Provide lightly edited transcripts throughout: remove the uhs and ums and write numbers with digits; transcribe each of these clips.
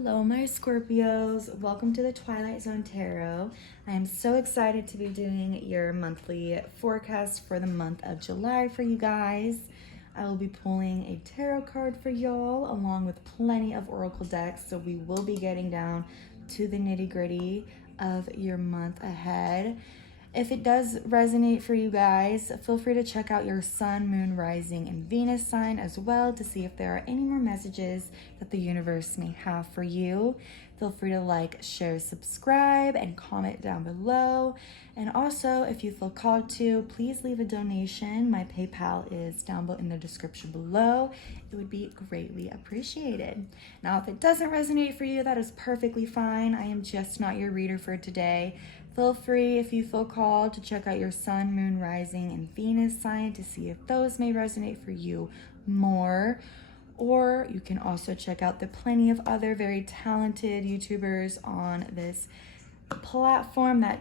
Hello, my Scorpios. Welcome to the Twilight Zone Tarot. I am so excited to be doing your monthly forecast for the month of July for you guys. I will be pulling a tarot card for y'all along with plenty of oracle decks, so we will be getting down to the nitty-gritty of your month ahead. If it does resonate for you guys, feel free to check out your sun, moon, rising, and Venus sign as well to see if there are any more messages that the universe may have for you. Feel free to like, share, subscribe, and comment down below. And also, if you feel called to, please leave a donation. My PayPal is down in the description below. It would be greatly appreciated. Now, if it doesn't resonate for you, that is perfectly fine. I am just not your reader for today. Feel free, if you feel called, to check out your sun, moon, rising, and Venus sign to see if those may resonate for you more. Or you can also check out the plenty of other very talented YouTubers on this platform that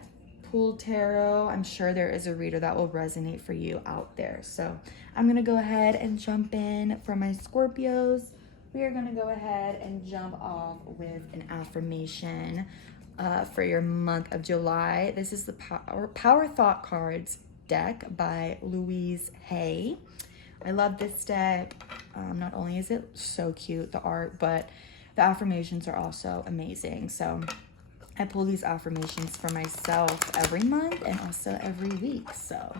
pull tarot. I'm sure there is a reader that will resonate for you out there. So I'm going to go ahead and jump in for my Scorpios. We are going to go ahead and jump off with an affirmation for your month of July. This is the Power Thought Cards deck by Louise Hay. I love this deck. Not only is it so cute, the art, but the affirmations are also amazing. So I pull these affirmations for myself every month and also every week. So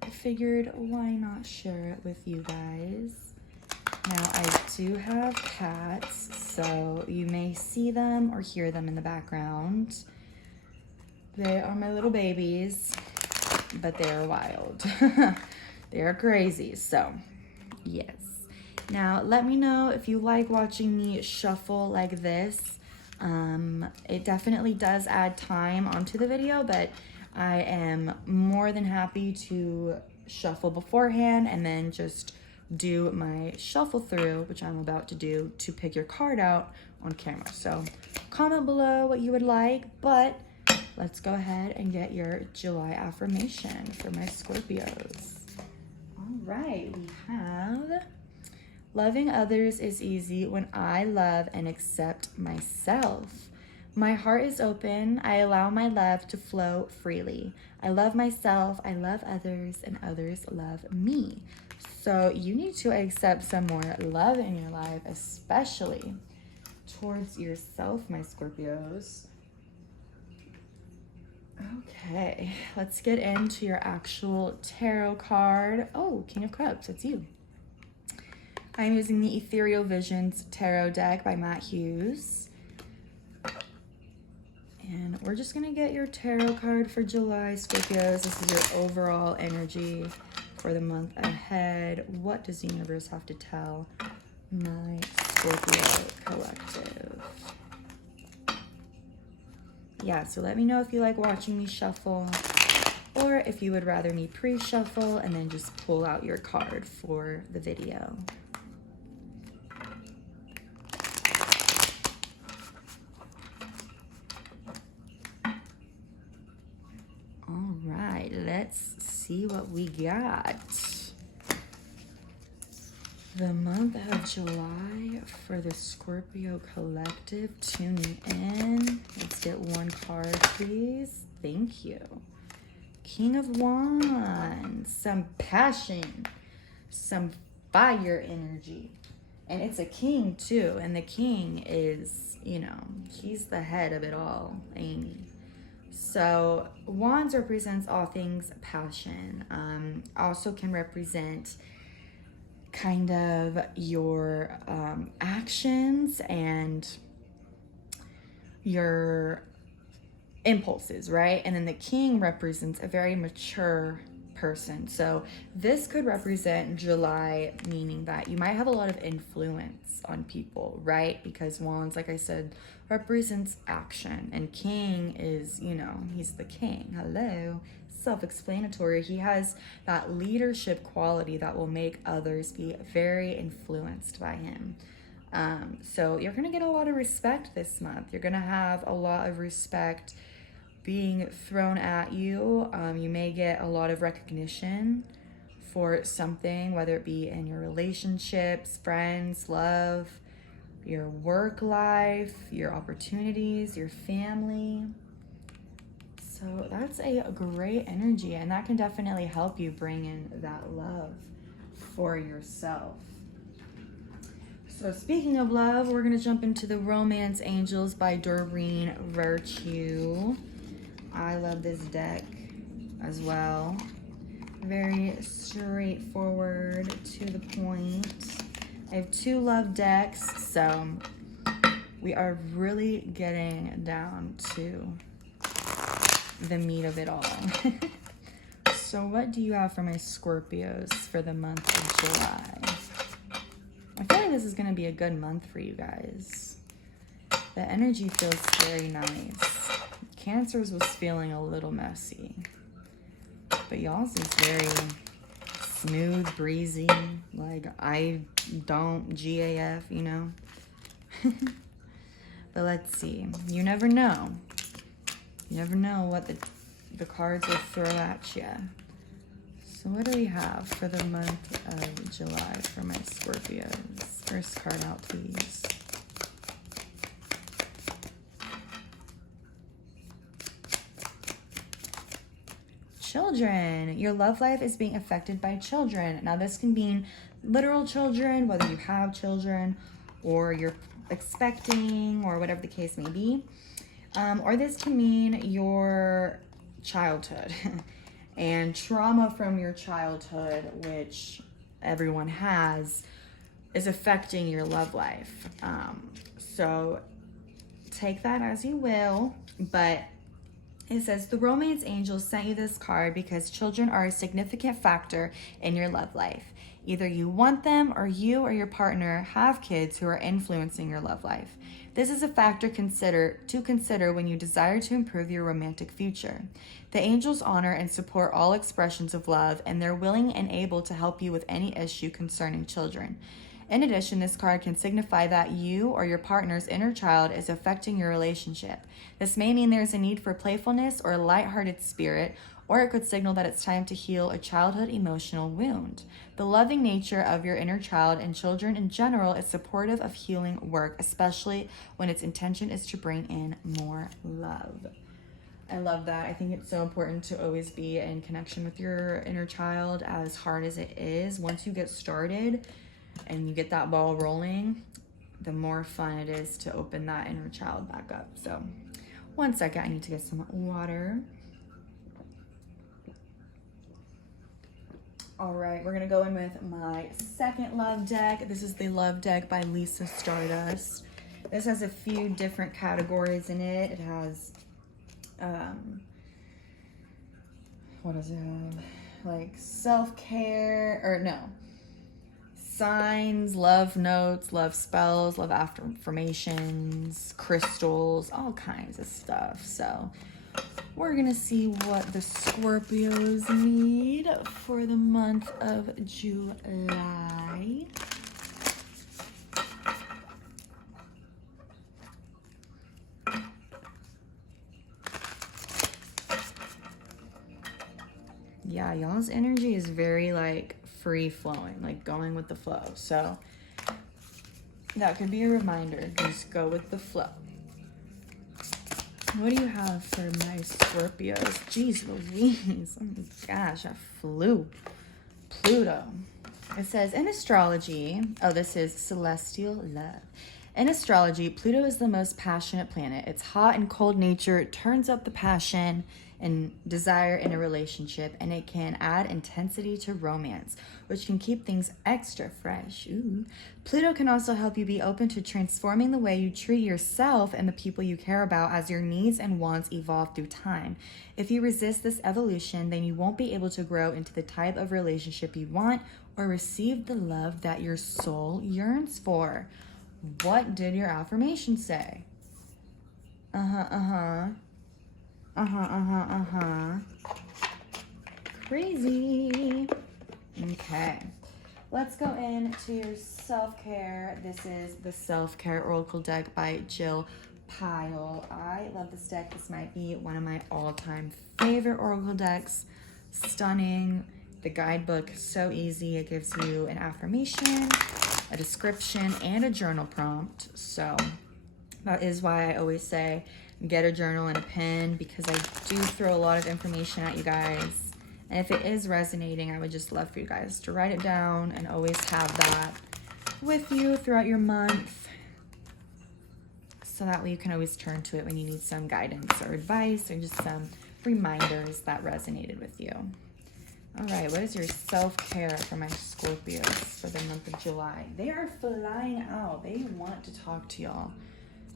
I figured, why not share it with you guys? Now, I do have cats, so you may see them or hear them in the background. They are my little babies, but they are wild. They are crazy, so yes. Now, let me know if you like watching me shuffle like this. It definitely does add time onto the video, but I am more than happy to shuffle beforehand and then just do my shuffle through, which I'm about to do, to pick your card out on camera. So comment below what you would like, but let's go ahead and get your July affirmation for my Scorpios. All right, we have: loving others is easy when I love and accept myself. My heart is open. I allow my love to flow freely. I love myself, I love others, and others love me. So you need to accept some more love in your life, especially towards yourself, my Scorpios. Okay, let's get into your actual tarot card. Oh, King of Cups, it's you. I'm using the Ethereal Visions Tarot deck by Matt Hughes. And we're just gonna get your tarot card for July, Scorpios. This is your overall energy for the month ahead. What does the universe have to tell my Scorpio collective? Yeah, so let me know if you like watching me shuffle, or if you would rather me pre-shuffle and then just pull out your card for the video. All right, let's see what we got. The month of July for the Scorpio collective tuning in. Let's get one card, please. Thank you. King of Wands, some passion, some fire energy. And it's a king too. And the king is, you know, he's the head of it all, ain't he? So Wands represents all things passion. Also can represent kind of your actions and your impulses, right? And then the king represents a very mature person. So this could represent July, meaning that you might have a lot of influence on people, right? Because Wands, like I said, represents action, and king is, you know, he's the king. Hello, self-explanatory. He has that leadership quality that will make others be very influenced by him. So you're gonna get a lot of respect this month. You're gonna have a lot of respect being thrown at you. You may get a lot of recognition for something, whether it be in your relationships, friends, love, your work life, your opportunities, your family. So that's a great energy, and that can definitely help you bring in that love for yourself. So speaking of love, we're going to jump into the Romance Angels by Doreen Virtue. I love this deck as well. Very straightforward, to the point. I have 2 love decks, so we are really getting down to the meat of it all. So what do you have for my Scorpios for the month of July? I feel like this is going to be a good month for you guys. The energy feels very nice. Cancer's was feeling a little messy, but y'all's is very smooth, breezy, like I don't GAF, you know. But let's see. You never know. You never know what the cards will throw at you. So what do we have for the month of July for my Scorpios? First card out, please. Children. Your love life is being affected by children. Now this can mean literal children, whether you have children or you're expecting or whatever the case may be. Or this can mean your childhood and trauma from your childhood, which everyone has, is affecting your love life. So take that as you will, but it says the Romance Angels sent you this card because children are a significant factor in your love life. Either you want them or you or your partner have kids who are influencing your love life. This is a factor to consider when you desire to improve your romantic future. The angels honor and support all expressions of love, and they're willing and able to help you with any issue concerning children. In addition, this card can signify that you or your partner's inner child is affecting your relationship. This may mean there's a need for playfulness or a lighthearted spirit, or it could signal that it's time to heal a childhood emotional wound. The loving nature of your inner child and children in general is supportive of healing work, especially when its intention is to bring in more love. I love that. I think it's so important to always be in connection with your inner child, as hard as it is. Once you get started and you get that ball rolling, the more fun it is to open that inner child back up. So, one second, I need to get some water. All right, we're gonna go in with my second love deck. This is the love deck by Lisa Stardust. This has a few different categories in it. It has, what does it have? Like self-care, or no, signs, love notes, love spells, love affirmations, crystals, all kinds of stuff. So we're gonna see what the Scorpios need for the month of July. Yeah, y'all's energy is very like free flowing, like going with the flow. So that could be a reminder, just go with the flow. What do you have for my Scorpios? Jeez Louise. Oh my gosh, I flew. Pluto. It says in astrology, oh, this is celestial love. In astrology, Pluto is the most passionate planet. Its hot and cold nature turns up the passion and desire in a relationship, and it can add intensity to romance, which can keep things extra fresh. Ooh. Pluto can also help you be open to transforming the way you treat yourself and the people you care about as your needs and wants evolve through time. If you resist this evolution, then you won't be able to grow into the type of relationship you want or receive the love that your soul yearns for. What did your affirmation say? Crazy. Okay. Let's go into your self-care. This is the Self-Care Oracle deck by Jill Pyle. I love this deck. This might be one of my all-time favorite Oracle decks. Stunning. The guidebook is so easy. It gives you an affirmation, a description, and a journal prompt. So that is why I always say get a journal and a pen, because I do throw a lot of information at you guys. And if it is resonating, I would just love for you guys to write it down and always have that with you throughout your month. So that way you can always turn to it when you need some guidance or advice or just some reminders that resonated with you. All right, what is your self-care for my Scorpios for the month of July? They are flying out. They want to talk to y'all.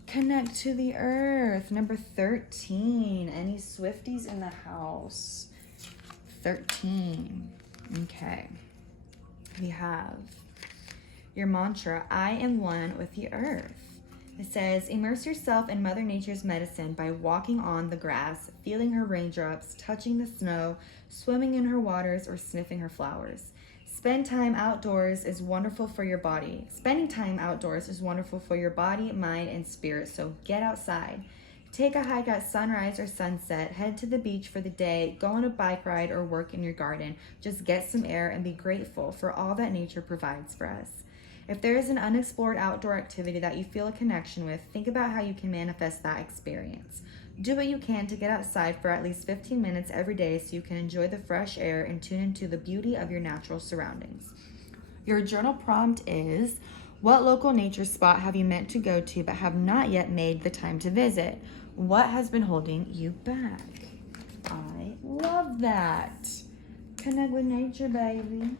Connect to the earth. Number 13. Any Swifties in the house? 13. Okay. We have your mantra, I am one with the earth. It says, immerse yourself in Mother Nature's medicine by walking on the grass, feeling her raindrops, touching the snow, swimming in her waters, or sniffing her flowers. Spend time outdoors is wonderful for your body. Spending time outdoors is wonderful for your body, mind, and spirit, so get outside. Take a hike at sunrise or sunset, head to the beach for the day, go on a bike ride, or work in your garden. Just get some air and be grateful for all that nature provides for us. If there is an unexplored outdoor activity that you feel a connection with, think about how you can manifest that experience. Do what you can to get outside for at least 15 minutes every day so you can enjoy the fresh air and tune into the beauty of your natural surroundings. Your journal prompt is, what local nature spot have you meant to go to but have not yet made the time to visit? What has been holding you back? I love that. Connect with nature, baby.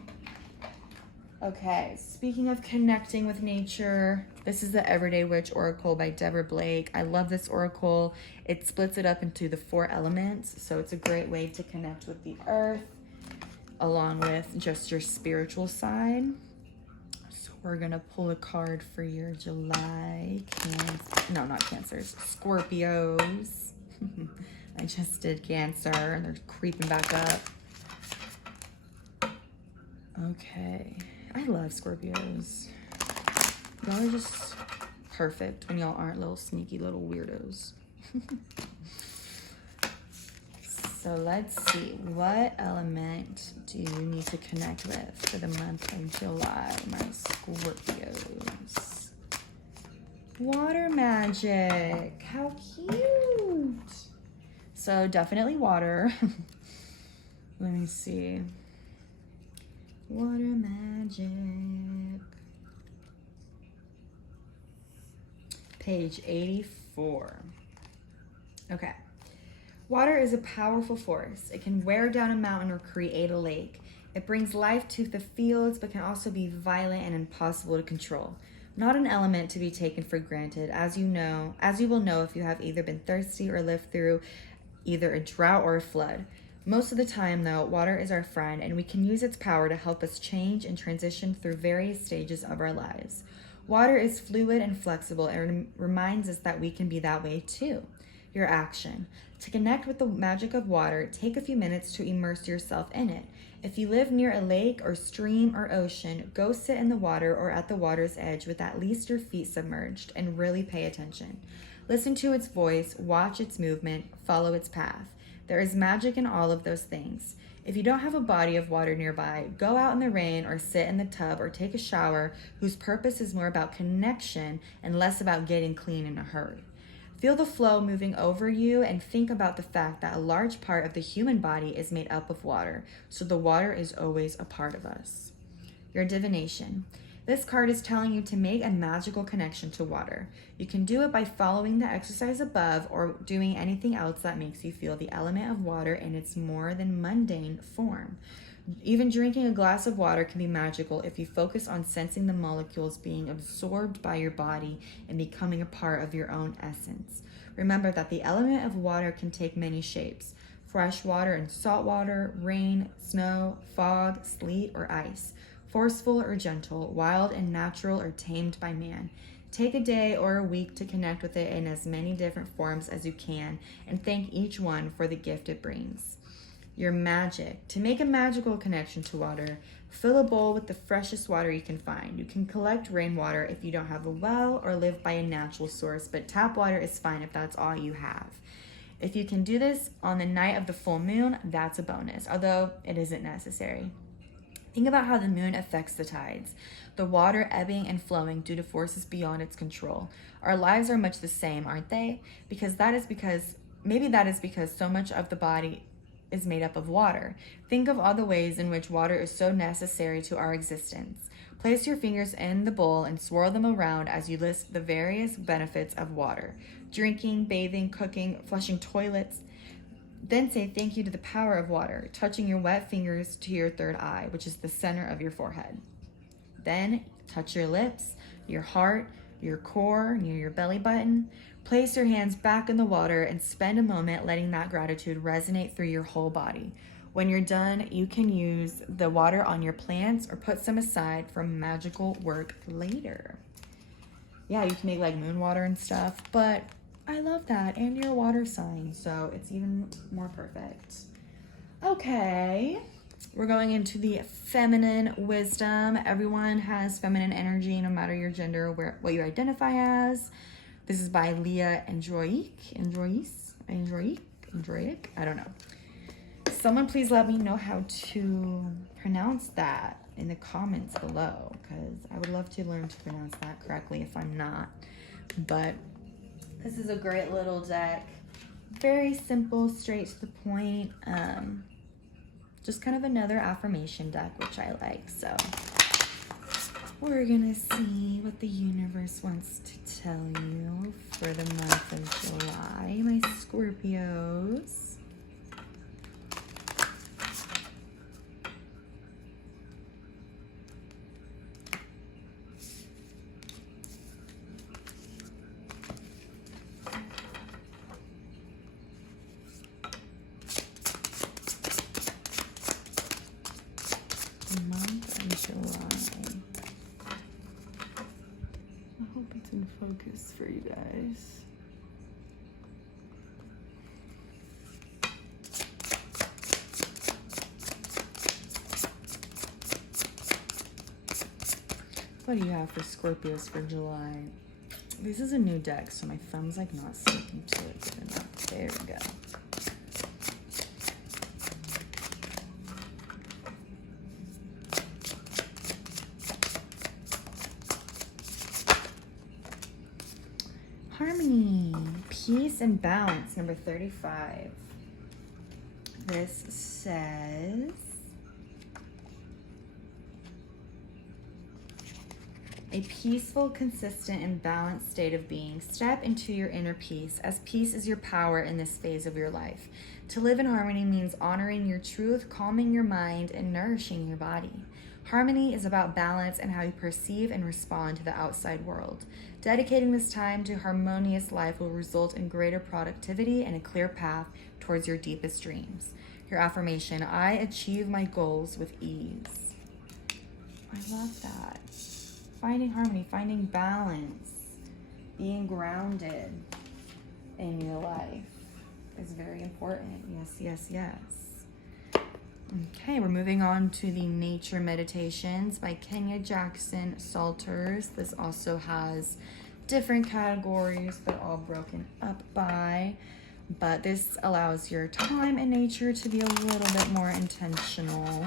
Okay, speaking of connecting with nature, this is the Everyday Witch Oracle by Deborah Blake. I love this oracle. It splits it up into the 4 elements, so it's a great way to connect with the earth, along with just your spiritual side. So we're gonna pull a card for your July Scorpios. I just did Cancer, and they're creeping back up. Okay. I love Scorpios. Y'all are just perfect when y'all aren't little sneaky little weirdos. So let's see. What element do you need to connect with for the month of July, my Scorpios? Water magic. How cute. So definitely water. Let me see. Water magic. Page 84. Okay. Water is a powerful force. It can wear down a mountain or create a lake. It brings life to the fields, but can also be violent and impossible to control. Not an element to be taken for granted, as you will know if you have either been thirsty or lived through either a drought or a flood. Most of the time, though, water is our friend, and we can use its power to help us change and transition through various stages of our lives. Water is fluid and flexible, and reminds us that we can be that way too. Your action. To connect with the magic of water, take a few minutes to immerse yourself in it. If you live near a lake or stream or ocean, go sit in the water or at the water's edge with at least your feet submerged and really pay attention. Listen to its voice, watch its movement, follow its path. There is magic in all of those things. If you don't have a body of water nearby, go out in the rain or sit in the tub or take a shower whose purpose is more about connection and less about getting clean in a hurry. Feel the flow moving over you and think about the fact that a large part of the human body is made up of water, so the water is always a part of us. Your divination. This card is telling you to make a magical connection to water. You can do it by following the exercise above or doing anything else that makes you feel the element of water in its more than mundane form. Even drinking a glass of water can be magical if you focus on sensing the molecules being absorbed by your body and becoming a part of your own essence. Remember that the element of water can take many shapes: fresh water and salt water, rain, snow, fog, sleet, or ice. Forceful or gentle, wild and natural or tamed by man. Take a day or a week to connect with it in as many different forms as you can and thank each one for the gift it brings. Your magic. To make a magical connection to water, fill a bowl with the freshest water you can find. You can collect rainwater if you don't have a well or live by a natural source, but tap water is fine if that's all you have. If you can do this on the night of the full moon, that's a bonus, although it isn't necessary. Think about how the moon affects the tides, the water ebbing and flowing due to forces beyond its control. Our lives are much the same, aren't they? Maybe that is because so much of the body is made up of water. Think of all the ways in which water is so necessary to our existence. Place your fingers in the bowl and swirl them around as you list the various benefits of water: drinking, bathing, cooking, flushing toilets. Then say thank you to the power of water, touching your wet fingers to your third eye, which is the center of your forehead. Then touch your lips, your heart, your core, near your belly button. Place your hands back in the water and spend a moment letting that gratitude resonate through your whole body. When you're done, you can use the water on your plants or put some aside for magical work later. Yeah, you can make like moon water and stuff, but I love that. And you're a water sign, so it's even more perfect. Okay, we're going into the feminine wisdom. Everyone has feminine energy, no matter your gender, what you identify as. This is by Leah Androic. I don't know. Someone please let me know how to pronounce that in the comments below, because I would love to learn to pronounce that correctly if I'm not. But this is a great little deck. Very simple, straight to the point. Just kind of another affirmation deck, which I like. So we're gonna see what the universe wants to tell you for the month of July, my Scorpios. Month of July. I hope it's in focus for you guys. What do you have for Scorpios for July? This is a new deck, so my thumb's like not sticking to it good enough. There we go. Harmony, peace, and balance, number 35. This says, a peaceful, consistent, and balanced state of being. Step into your inner peace, as peace is your power in this phase of your life. To live in harmony means honoring your truth, calming your mind, and nourishing your body. Harmony is about balance and how you perceive and respond to the outside world. Dedicating this time to harmonious life will result in greater productivity and a clear path towards your deepest dreams. Your affirmation: I achieve my goals with ease. I love that. Finding harmony, finding balance, being grounded in your life is very important. Yes, yes, yes. Okay, we're moving on to the Nature Meditations by Kenya Jackson Salters. This also has different categories, but all broken up by. But this allows your time in nature to be a little bit more intentional,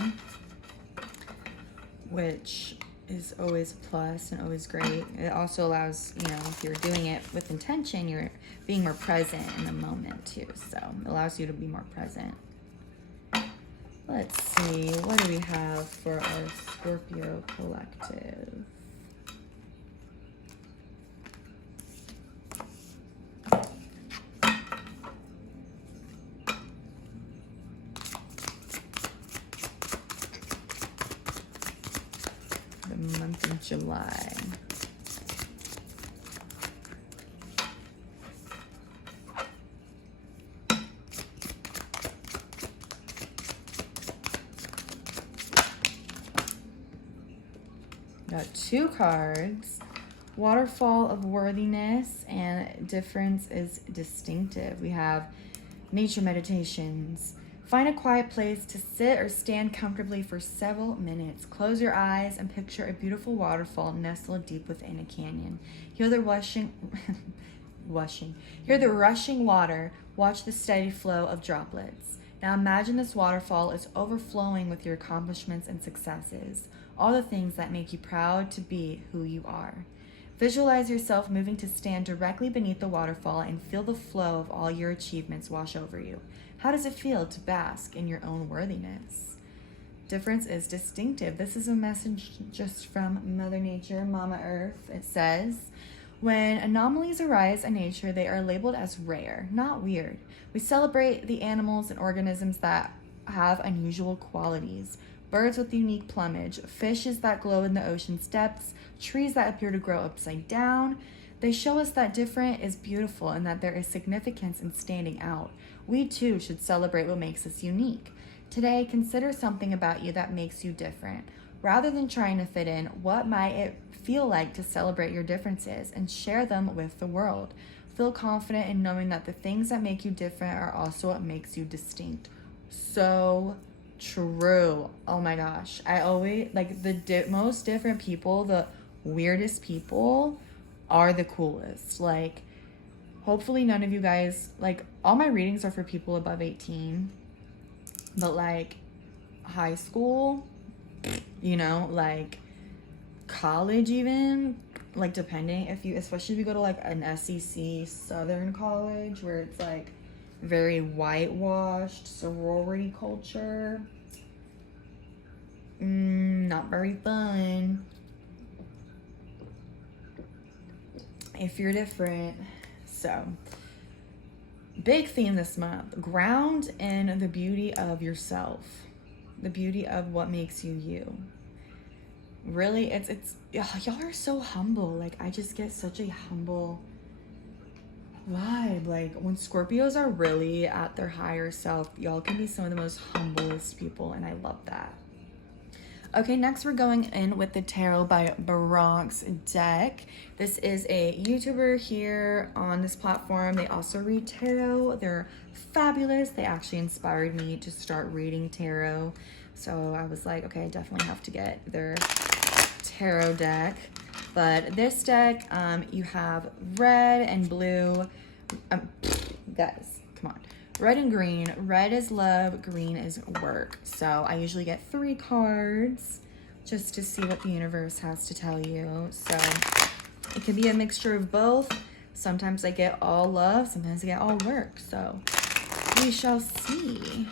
which is always a plus and always great. It also allows, if you're doing it with intention, you're being more present in the moment too. So it allows you to be more present. Let's see, what do we have for our Scorpio collective? The month of July. Got two cards. Waterfall of Worthiness and Difference is Distinctive. We have Nature Meditations. Find a quiet place to sit or stand comfortably for several minutes. Close your eyes and picture a beautiful waterfall nestled deep within a canyon. Hear the rushing water. Watch the steady flow of droplets. Now imagine this waterfall is overflowing with your accomplishments and successes, all the things that make you proud to be who you are. Visualize yourself moving to stand directly beneath the waterfall and feel the flow of all your achievements wash over you. How does it feel to bask in your own worthiness? Difference is distinctive. This is a message just from Mother Nature, Mama Earth. It says, when anomalies arise in nature, they are labeled as rare, not weird. We celebrate the animals and organisms that have unusual qualities. Birds with unique plumage, fishes that glow in the ocean's depths, trees that appear to grow upside down. They show us that different is beautiful and that there is significance in standing out. We too should celebrate what makes us unique. Today, consider something about you that makes you different. Rather than trying to fit in, what might it feel like to celebrate your differences and share them with the world? Feel confident in knowing that the things that make you different are also what makes you distinct. So true. Oh my gosh. I always, like, the most different people, the weirdest people are the coolest. Like, hopefully none of you guys, like, all my readings are for people above 18. But like high school, you know, like college even, like depending if you, especially if you go to like an SEC Southern college where it's like very whitewashed sorority culture, not very fun if you're different. So big theme this month, ground in the beauty of yourself, the beauty of what makes you you. Really, it's y'all are so humble. Like, I just get such a humble vibe. Like, when Scorpios are really at their higher self, y'all can be some of the most humblest people, and I love that. Okay, next we're going in with the Tarot by Bronx deck. This is a YouTuber here on this platform. They also read tarot. They're fabulous. They actually inspired me to start reading tarot. So I was like, okay, I definitely have to get their tarot deck. But this deck, you have red and blue. Guys, come on. Red and green. Red is love, green is work. So I usually get 3 cards just to see what the universe has to tell you. So it can be a mixture of both. Sometimes I get all love, sometimes I get all work. So we shall see.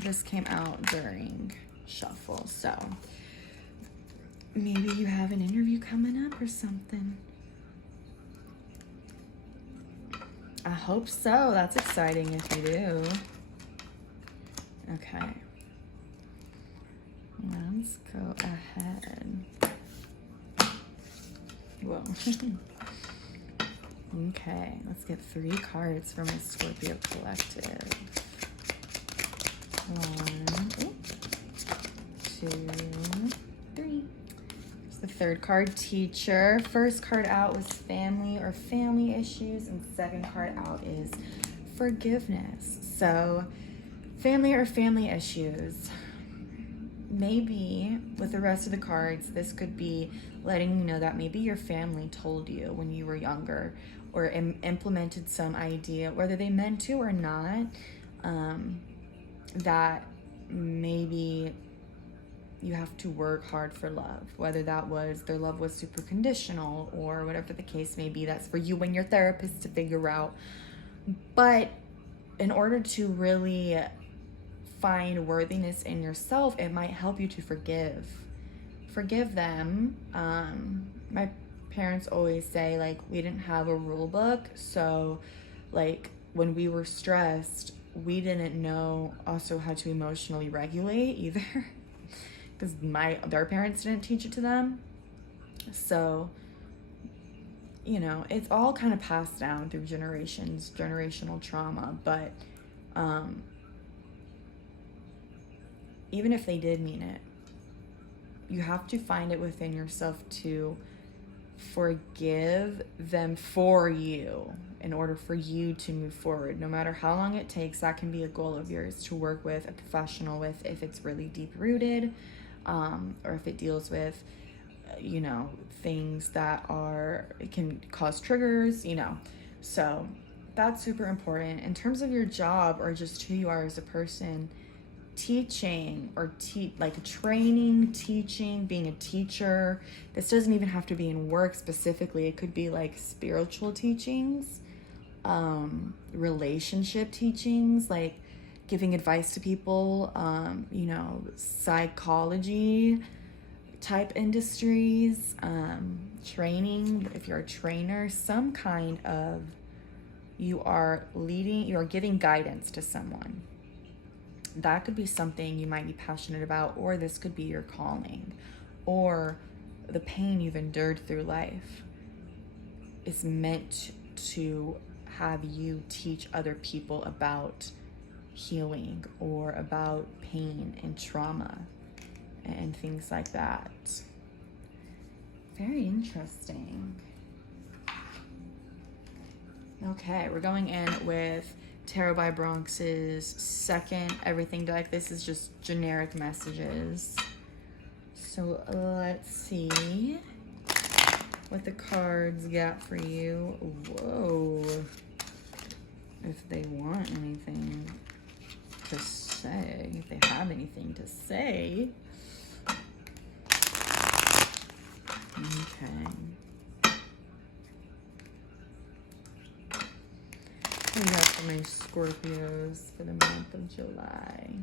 This came out during shuffle. So maybe you have an interview coming up or something. I hope so. That's exciting if you do. Okay. Let's go ahead. Whoa. Okay, let's get 3 cards from my Scorpio collective. 1, 2, 3. The 3rd card, teacher. First card out was family or family issues, and second card out is forgiveness. So family or family issues. Maybe with the rest of the cards, this could be letting you know that maybe your family told you when you were younger or implemented some idea, whether they meant to or not, that maybe you have to work hard for love, whether that was their love was super conditional or whatever the case may be. That's for you and your therapist to figure out. But in order to really find worthiness in yourself, it might help you to forgive them. My parents always say, like, we didn't have a rule book, so like when we were stressed, we didn't know also how to emotionally regulate either. Because their parents didn't teach it to them. So, you know, it's all kind of passed down through generations, generational trauma. But even if they did mean it, you have to find it within yourself to forgive them for you in order for you to move forward. No matter how long it takes, that can be a goal of yours to work with a professional with if it's really deep rooted. Or if it deals with, you know, things that it can cause triggers, you know. So that's super important. In terms of your job or just who you are as a person, teaching or like training, teaching, being a teacher. This doesn't even have to be in work specifically. It could be like spiritual teachings, relationship teachings, like giving advice to people, you know, psychology type industries, training, if you're a trainer, some kind of, you are giving guidance to someone. That could be something you might be passionate about, or this could be your calling, or the pain you've endured through life is meant to have you teach other people about healing or about pain and trauma and things like that. Very interesting. Okay, we're going in with Tarot by Bronx's second everything deck. This is just generic messages. So let's see what the cards got for you. Whoa. If they want anything to say, if they have anything to say. Okay. What do you got for my Scorpios for the month of July?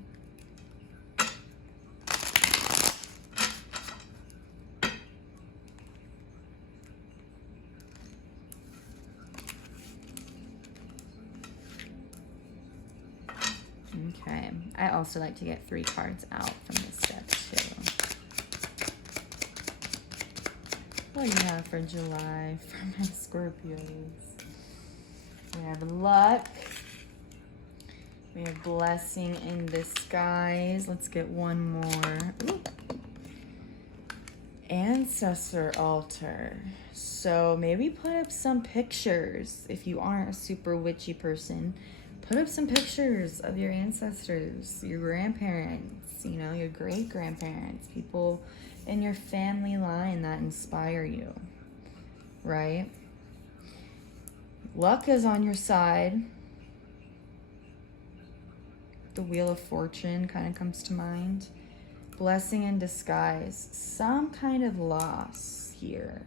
Okay. I also like to get 3 cards out from this deck too. What do you have for July for my Scorpios? We have luck. We have blessing in disguise. Let's get one more. Ooh. Ancestor altar. So maybe put up some pictures. If you aren't a super witchy person, put up some pictures of your ancestors, your grandparents, you know, your great grandparents, people in your family line that inspire you, right? Luck is on your side. The Wheel of Fortune kind of comes to mind. Blessing in disguise. Some kind of loss here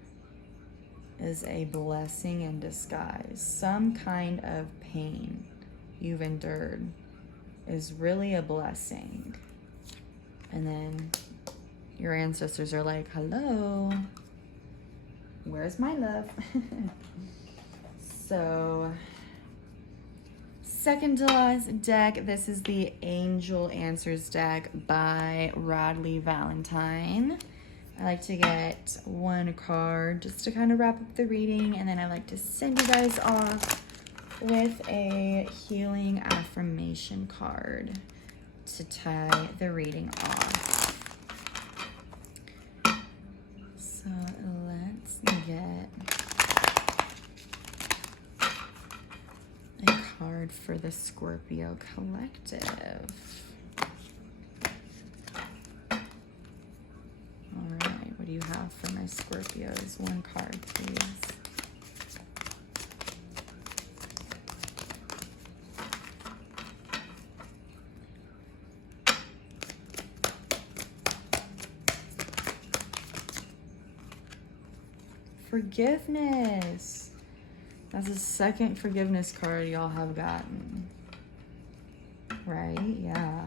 is a blessing in disguise. Some kind of pain you've endured is really a blessing. And then your ancestors are like, hello, where's my love? So, second to last deck, this is the Angel Answers deck by Radley Valentine. I like to get 1 card just to kind of wrap up the reading, and then I like to send you guys off with a healing affirmation card to tie the reading off. So let's get a card for the Scorpio collective. All right, what do you have for my Scorpios? 1 card, please. Forgiveness. That's the second forgiveness card y'all have gotten. Right? Yeah.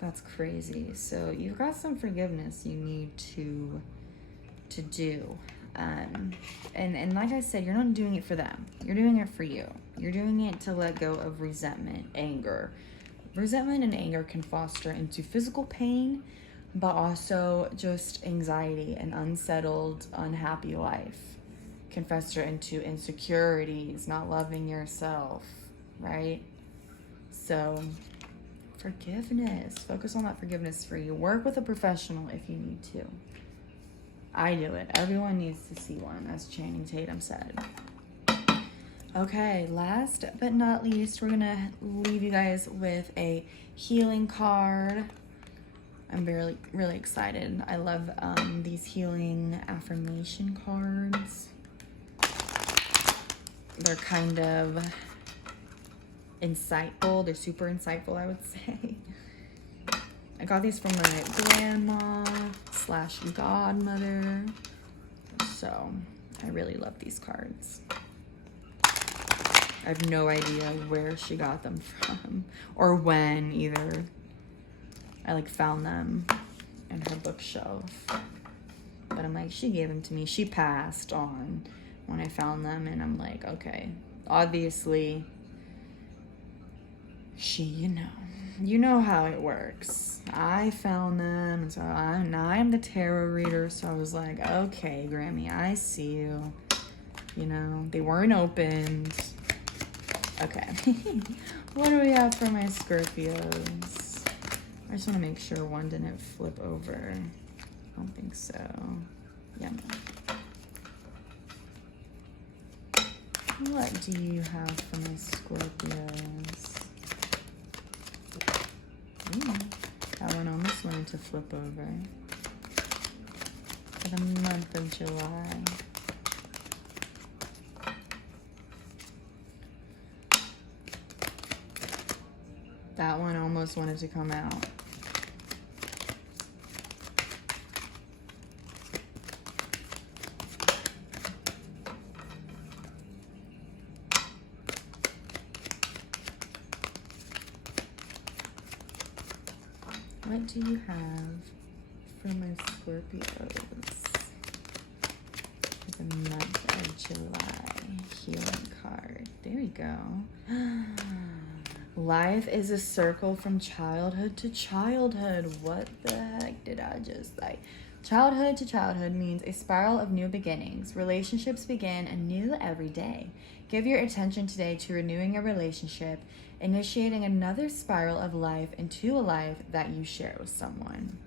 That's crazy. So you've got some forgiveness you need to do. And like I said, you're not doing it for them. You're doing it for you. You're doing it to let go of resentment, anger. Resentment and anger can foster into physical pain, but also just anxiety and unsettled, unhappy life. Can fester into insecurities, not loving yourself, right? So forgiveness, focus on that forgiveness for you. Work with a professional if you need to. I do it. Everyone needs to see one, as Channing Tatum said. Okay, last but not least, we're gonna leave you guys with a healing card. I'm really excited. I love these healing affirmation cards. They're kind of insightful. They're super insightful, I would say. I got these from my grandma / godmother. So I really love these cards. I have no idea where she got them from or when either. I like found them in her bookshelf. But I'm like, she gave them to me. She passed on when I found them, and I'm like, okay, obviously she, you know how it works. I found them, and so I'm the tarot reader, so I was like, okay, Grammy, I see you. They weren't opened. Okay. What do we have for my Scorpios? I just want to make sure one didn't flip over. I don't think so. Yeah. What do you have for my Scorpios? Ooh, that one almost wanted to flip over. For the month of July. That one almost wanted to come out. What do you have for my Scorpios for the month of July? Healing card. There we go. Life is a circle from childhood to childhood. What the heck did I just say? Childhood to childhood means a spiral of new beginnings. Relationships begin anew every day. Give your attention today to renewing a relationship, initiating another spiral of life into a life that you share with someone.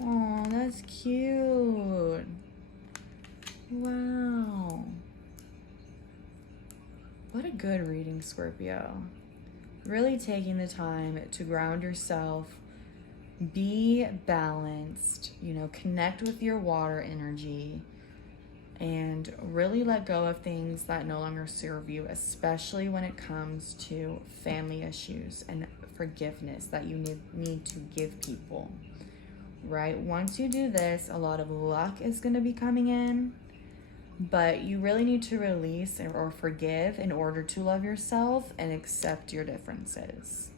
Oh, that's cute. Wow. What a good reading, Scorpio. Really taking the time to ground yourself, be balanced, connect with your water energy, and really let go of things that no longer serve you, especially when it comes to family issues and forgiveness that you need to give people, right? Once you do this, a lot of luck is going to be coming in, but you really need to release or forgive in order to love yourself and accept your differences.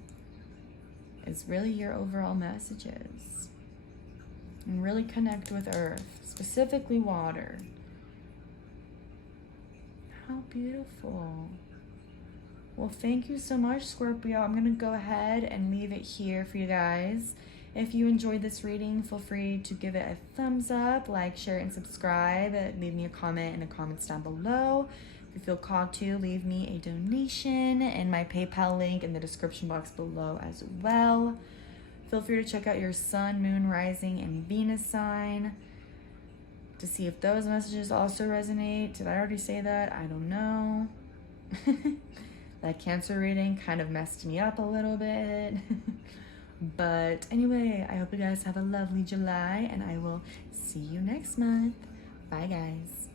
It's really your overall messages. And really connect with Earth, specifically water. How beautiful. Well, thank you so much, Scorpio. I'm going to go ahead and leave it here for you guys. If you enjoyed this reading, feel free to give it a thumbs up, like, share, and subscribe. Leave me a comment in the comments down below. If you feel called to, leave me a donation and my PayPal link in the description box below as well. Feel free to check out your sun, moon, rising, and Venus sign to see if those messages also resonate. Did I already say that? I don't know. That Cancer reading kind of messed me up a little bit. But anyway, I hope you guys have a lovely July, and I will see you next month. Bye, guys.